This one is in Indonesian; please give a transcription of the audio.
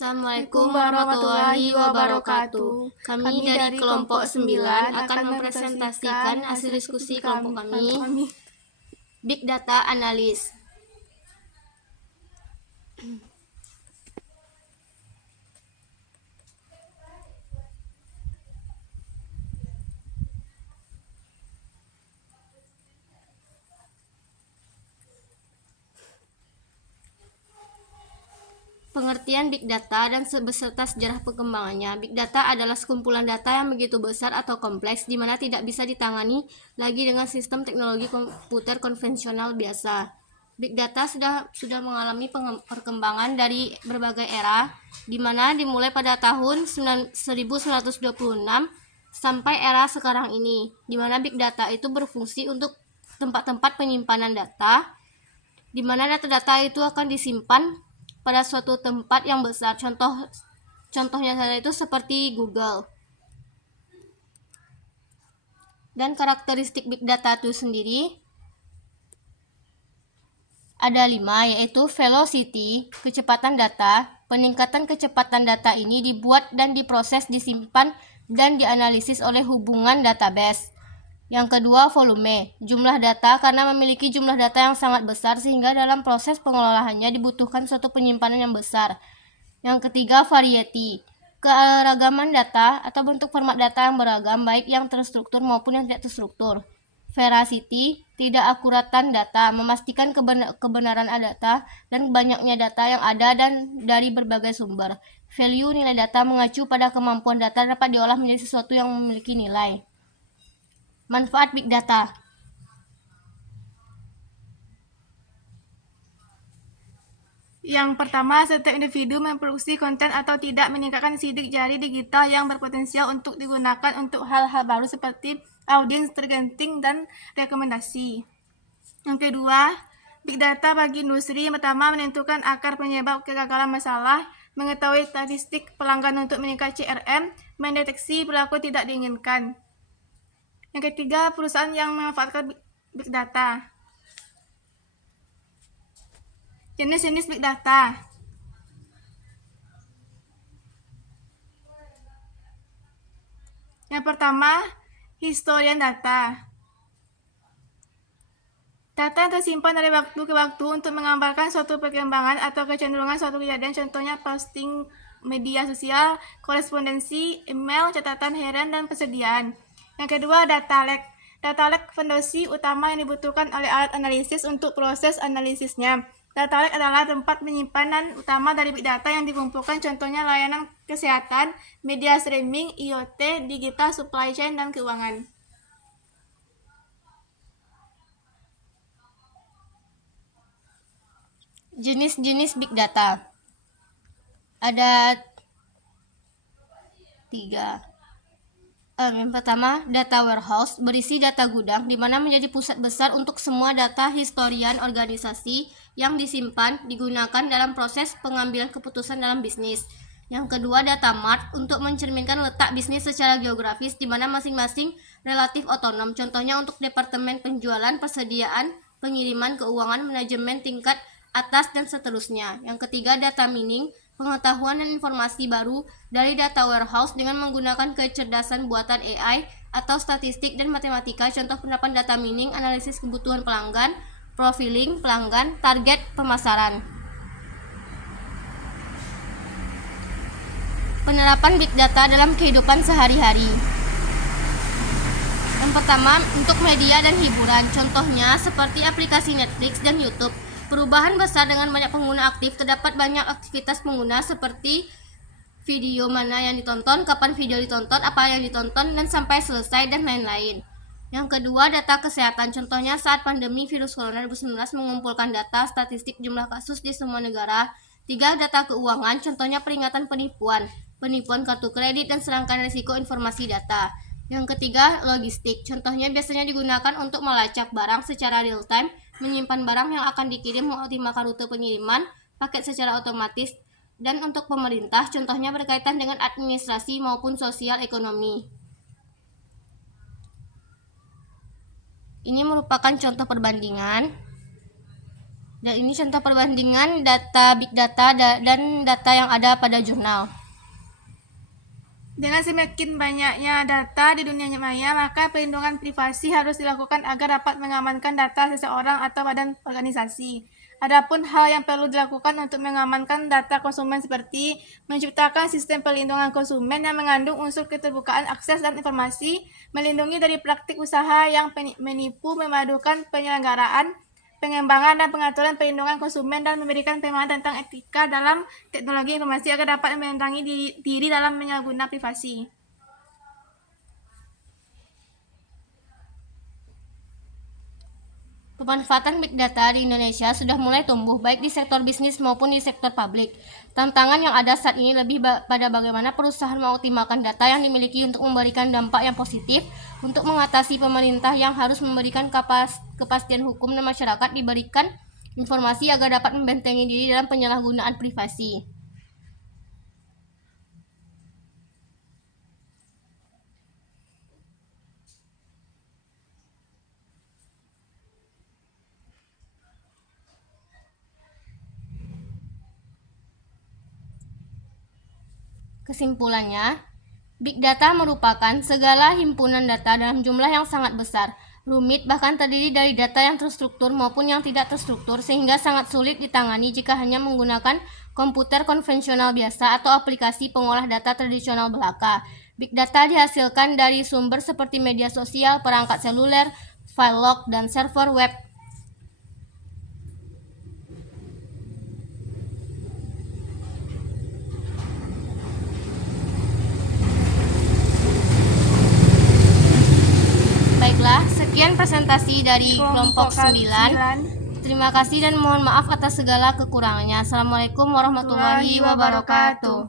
Assalamualaikum warahmatullahi wabarakatuh. Kami dari kelompok 9 akan mempresentasikan hasil diskusi kelompok kami, Big Data Analis. Pengertian Big Data dan beserta sejarah perkembangannya. Big Data adalah sekumpulan data yang begitu besar atau kompleks di mana tidak bisa ditangani lagi dengan sistem teknologi komputer konvensional biasa. Big Data sudah mengalami perkembangan dari berbagai era, di mana dimulai pada tahun 1926 sampai era sekarang ini, di mana Big Data itu berfungsi untuk tempat-tempat penyimpanan data, di mana data-data itu akan disimpan pada suatu tempat yang besar. Contohnya saja itu seperti Google. Dan karakteristik Big Data itu sendiri ada 5, yaitu velocity, kecepatan data. Peningkatan kecepatan data ini dibuat dan diproses, disimpan, dan dianalisis oleh hubungan database. Yang kedua, volume, jumlah data, karena memiliki jumlah data yang sangat besar sehingga dalam proses pengelolaannya dibutuhkan suatu penyimpanan yang besar. Yang ketiga, variety, keragaman data atau bentuk format data yang beragam, baik yang terstruktur maupun yang tidak terstruktur. Veracity, tidak akuratan data, memastikan kebenaran data dan banyaknya data yang ada dan dari berbagai sumber. Value, nilai data, mengacu pada kemampuan data dapat diolah menjadi sesuatu yang memiliki nilai. Manfaat Big Data. Yang pertama, setiap individu memproduksi konten atau tidak meningkatkan sidik jari digital yang berpotensial untuk digunakan untuk hal-hal baru seperti audiens targeting dan rekomendasi. Yang kedua, Big Data bagi industri. Yang pertama, menentukan akar penyebab kegagalan masalah, mengetahui statistik pelanggan untuk meningkat CRM, mendeteksi perilaku tidak diinginkan. Yang ketiga, perusahaan yang memanfaatkan Big Data. Jenis-jenis Big Data. Yang pertama, historian data. Data yang tersimpan dari waktu ke waktu untuk menggambarkan suatu perkembangan atau kecenderungan suatu kejadian, contohnya posting media sosial, korespondensi, email, catatan harian, dan persediaan. Yang kedua, data lake. Data lake fondasi utama yang dibutuhkan oleh alat analisis untuk proses analisisnya. Data lake adalah tempat penyimpanan utama dari Big Data yang dikumpulkan, contohnya layanan kesehatan, media streaming, IoT, digital supply chain, dan keuangan. Jenis-jenis Big Data ada 3. Yang pertama, data warehouse, berisi data gudang, di mana menjadi pusat besar untuk semua data historian organisasi yang disimpan, digunakan dalam proses pengambilan keputusan dalam bisnis. Yang kedua, data mart, untuk mencerminkan letak bisnis secara geografis, di mana masing-masing relatif otonom, contohnya untuk departemen penjualan, persediaan, pengiriman, keuangan, manajemen tingkat atas, dan seterusnya. Yang ketiga, data mining, pengetahuan dan informasi baru dari data warehouse dengan menggunakan kecerdasan buatan AI atau statistik dan matematika, contoh penerapan data mining, analisis kebutuhan pelanggan, profiling pelanggan, target pemasaran. Penerapan Big Data dalam kehidupan sehari-hari. Yang pertama, untuk media dan hiburan, contohnya seperti aplikasi Netflix dan YouTube. Perubahan besar dengan banyak pengguna aktif, terdapat banyak aktivitas pengguna seperti video mana yang ditonton, kapan video ditonton, apa yang ditonton, dan sampai selesai, dan lain-lain. Yang kedua, data kesehatan. Contohnya saat pandemi virus corona 2019 mengumpulkan data statistik jumlah kasus di semua negara. 3. Data keuangan. Contohnya peringatan penipuan kartu kredit, dan serangkaian risiko informasi data. Yang ketiga, logistik. Contohnya biasanya digunakan untuk melacak barang secara real time, menyimpan barang yang akan dikirim, mengoptimalkan rute pengiriman, paket secara otomatis, dan untuk pemerintah, contohnya berkaitan dengan administrasi maupun sosial ekonomi. Ini merupakan contoh perbandingan. Dan ini contoh perbandingan data big data dan data yang ada pada jurnal. Dengan semakin banyaknya data di dunia maya, maka perlindungan privasi harus dilakukan agar dapat mengamankan data seseorang atau badan organisasi. Adapun hal yang perlu dilakukan untuk mengamankan data konsumen seperti menciptakan sistem perlindungan konsumen yang mengandung unsur keterbukaan akses dan informasi, melindungi dari praktik usaha yang menipu, memadukan penyelenggaraan, pengembangan dan pengaturan perlindungan konsumen, dan memberikan pemahaman tentang etika dalam teknologi informasi agar dapat melindungi diri dalam menyalahguna privasi. Pemanfaatan big data di Indonesia sudah mulai tumbuh baik di sektor bisnis maupun di sektor publik. Tantangan yang ada saat ini lebih pada bagaimana perusahaan mengoptimalkan data yang dimiliki untuk memberikan dampak yang positif untuk mengatasi pemerintah yang harus memberikan kepastian hukum dan masyarakat diberikan informasi agar dapat membentengi diri dalam penyalahgunaan privasi. Kesimpulannya, big data merupakan segala himpunan data dalam jumlah yang sangat besar, rumit, bahkan terdiri dari data yang terstruktur maupun yang tidak terstruktur, sehingga sangat sulit ditangani jika hanya menggunakan komputer konvensional biasa atau aplikasi pengolah data tradisional belaka. Big data dihasilkan dari sumber seperti media sosial, perangkat seluler, file log, dan server web. Baiklah, sekian presentasi dari kelompok 9. Terima kasih dan mohon maaf atas segala kekurangannya. Assalamualaikum warahmatullahi wabarakatuh.